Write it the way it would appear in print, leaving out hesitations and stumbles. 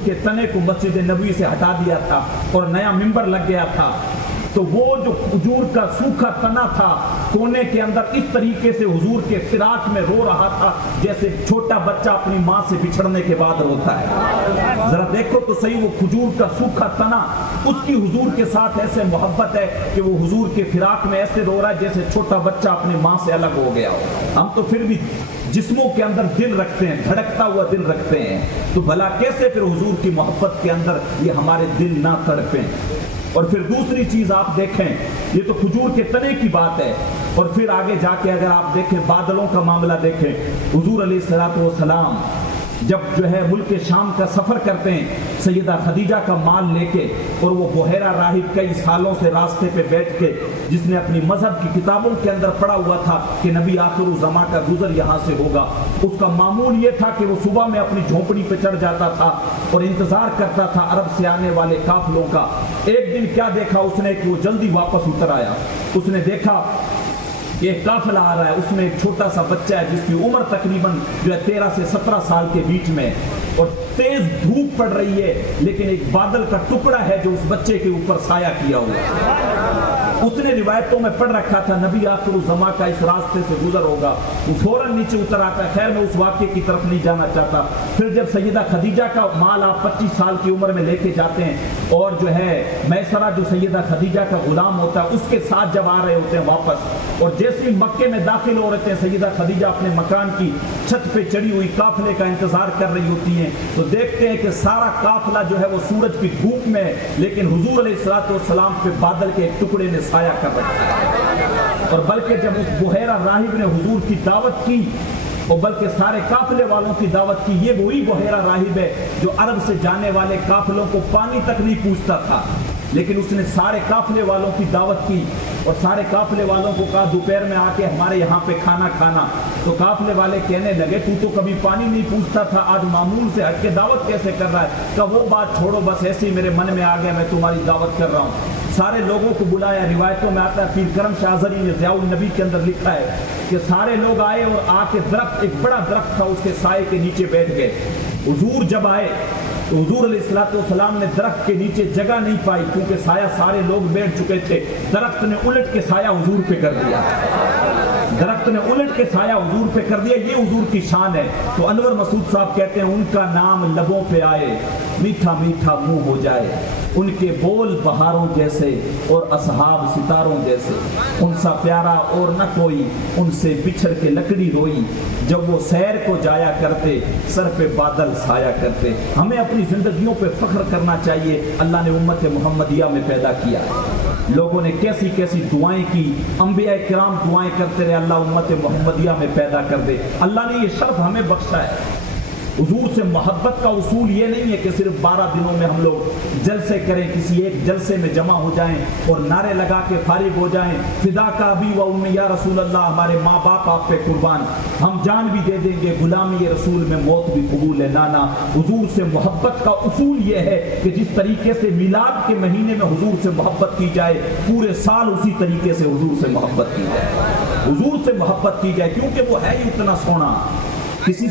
کے तने को मस्जिद नबी से हटा दिया था और नया मिंबर लग गया था, तो वो जो खजूर का सूखा तना था कोने के अंदर इस तरीके से हुजूर के फिराक में रो रहा था जैसे छोटा बच्चा अपनी माँ से बिछड़ने के बाद रोता है। जरा देखो तो सही, वो खजूर का सूखा तना, उसकी हुजूर के साथ ऐसे मोहब्बत है कि वो हुजूर के फिराक में ऐसे रो रहा है जैसे छोटा बच्चा अपनी माँ से अलग हो गया हो। हम तो फिर भी जिस्मों के अंदर दिल रखते हैं, धड़कता हुआ दिल रखते हैं, तो भला कैसे फिर हुजूर की मोहब्बत के अंदर ये हमारे दिल ना तड़पें। और फिर दूसरी चीज आप देखें, ये तो खजूर के तने की बात है, और फिर आगे जाके अगर आप देखें बादलों का मामला देखें, हुजूर अलैहिस्सलातु वस्सलाम जब जो है मुल्क शाम का सफर करते हैं सैयदा खदीजा का माल लेके, और वो बुहैरा राहिब कई सालों से रास्ते पे बैठ के, जिसने अपनी मजहब की किताबों के अंदर पढ़ा हुआ था कि नबी आखिर ज़मा का गुजर यहाँ से होगा, उसका मामूल ये था कि वो सुबह में अपनी झोंपड़ी पे चढ़ जाता था और इंतजार करता था अरब से आने वाले काफिलों का। एक दिन क्या देखा उसने कि वो जल्दी वापस उतर आया, उसने देखा ये काफिला आ रहा है, उसमें एक छोटा सा बच्चा है जिसकी उम्र तकरीबन जो है 13 से 17 साल के बीच में, और तेज धूप पड़ रही है, लेकिन एक बादल का टुकड़ा है जो उस बच्चे के ऊपर साया किया हुआ है। उसने रिवायतों में पढ़ रखा था नबी आखिर ज़मा का इस रास्ते से गुजर होगा, वो फौरन नीचे उतर आता है। खैर मैं उस वाक़े की तरफ नहीं जाना चाहता। फिर जब सैयदा खदीजा का माल आप 25 साल की उम्र में लेके जाते हैं, और जो है मैसरा जो सैयदा खदीजा का गुलाम होता है उसके साथ जब आ रहे होते हैं वापस, और जैसे ही मक्के में दाखिल हो रहे थे सैयदा खदीजा अपने मकान की छत पे चढ़ी हुई काफिले का इंतजार कर रही होती हैं, तो देखते हैं कि सारा काफिला जो है वो सूरज की धूप में है, लेकिन हुजूर अलैहिस्सलातु वस्सलाम पे बादल के एक टुकड़े ने साया कर रखा है। और बल्कि जब उस बुहैरा राहिब ने हुजूर की दावत की, और बल्कि सारे काफिले वालों की दावत की, ये वही बुहैरा राहिब है जो अरब से जाने वाले काफिलों को पानी तक नहीं पूछता था, लेकिन उसने सारे काफिले वालों की दावत की, और सारे काफिले वालों को कहा दोपहर में आके हमारे यहाँ पे खाना खाना। तो काफिले वाले कहने लगे तू तो कभी पानी नहीं पूछता था, आज मामूल से हट के दावत कैसे कर रहा है? कहा वो बात छोड़ो, बस ऐसे ही मेरे मन में आ गया, मैं तुम्हारी दावत कर रहा हूँ। सारे लोगों को बुलाया, रिवायतों में आता है पीर करम शाहज़री ने ज़ियाउल नबी के अंदर लिखा है कि सारे लोग आए और आके दरख्त, एक बड़ा दरख्त था, उसके साए के नीचे बैठ गए। हुजूर जब आए तो हुजूर अलैहिस्सलातु वस्सलाम ने दरख्त के नीचे जगह नहीं पाई, क्योंकि साया सारे लोग बैठ चुके थे। दरख्त ने उलट के साया हुजूर पे कर दिया, दरख्त ने उलट के साया हुजूर पे कर दिया। ये हुजूर की शान है। तो अनवर मसूद साहब कहते हैं उनका नाम लबों पे आए, मीठा मीठा मुंह हो जाए, उनके बोल बहारों जैसे और असहाब सितारों जैसे, उनसा प्यारा और न कोई, उनसे बिछड़ के लकड़ी रोई, जब वो सैर को जाया करते सर पे बादल साया करते। हमें अपनी जिंदगियों पे फख्र करना चाहिए। अल्लाह ने उम्मत मुहम्मदिया में पैदा किया है, लोगों ने कैसी कैसी दुआएं की, अंबिया किराम दुआएं करते रहे अल्लाह उम्मत मुहम्मदिया में पैदा कर दे। अल्लाह ने ये शर्फ हमें बख्शा है। हुजूर से मोहब्बत का उसूल ये नहीं है कि सिर्फ 12 दिनों में हम लोग जलसे करें, किसी एक जलसे में जमा हो जाएं और नारे लगा के फारिग हो जाएं, फिदा का अबी व उम्मी या रसूल अल्लाह, हमारे माँ बाप आप पे कुर्बान, हम जान भी दे देंगे, गुलामी रसूल में मौत भी कबूल है। नाना, हुजूर से मोहब्बत का उसूल ये है कि जिस तरीके से मिलाद के महीने में हुजूर से मोहब्बत की जाए, पूरे साल उसी तरीके से हुजूर से मोहब्बत की जाए, हुजूर से मोहब्बत की जाए, क्योंकि वो है ही उतना सोना। किसी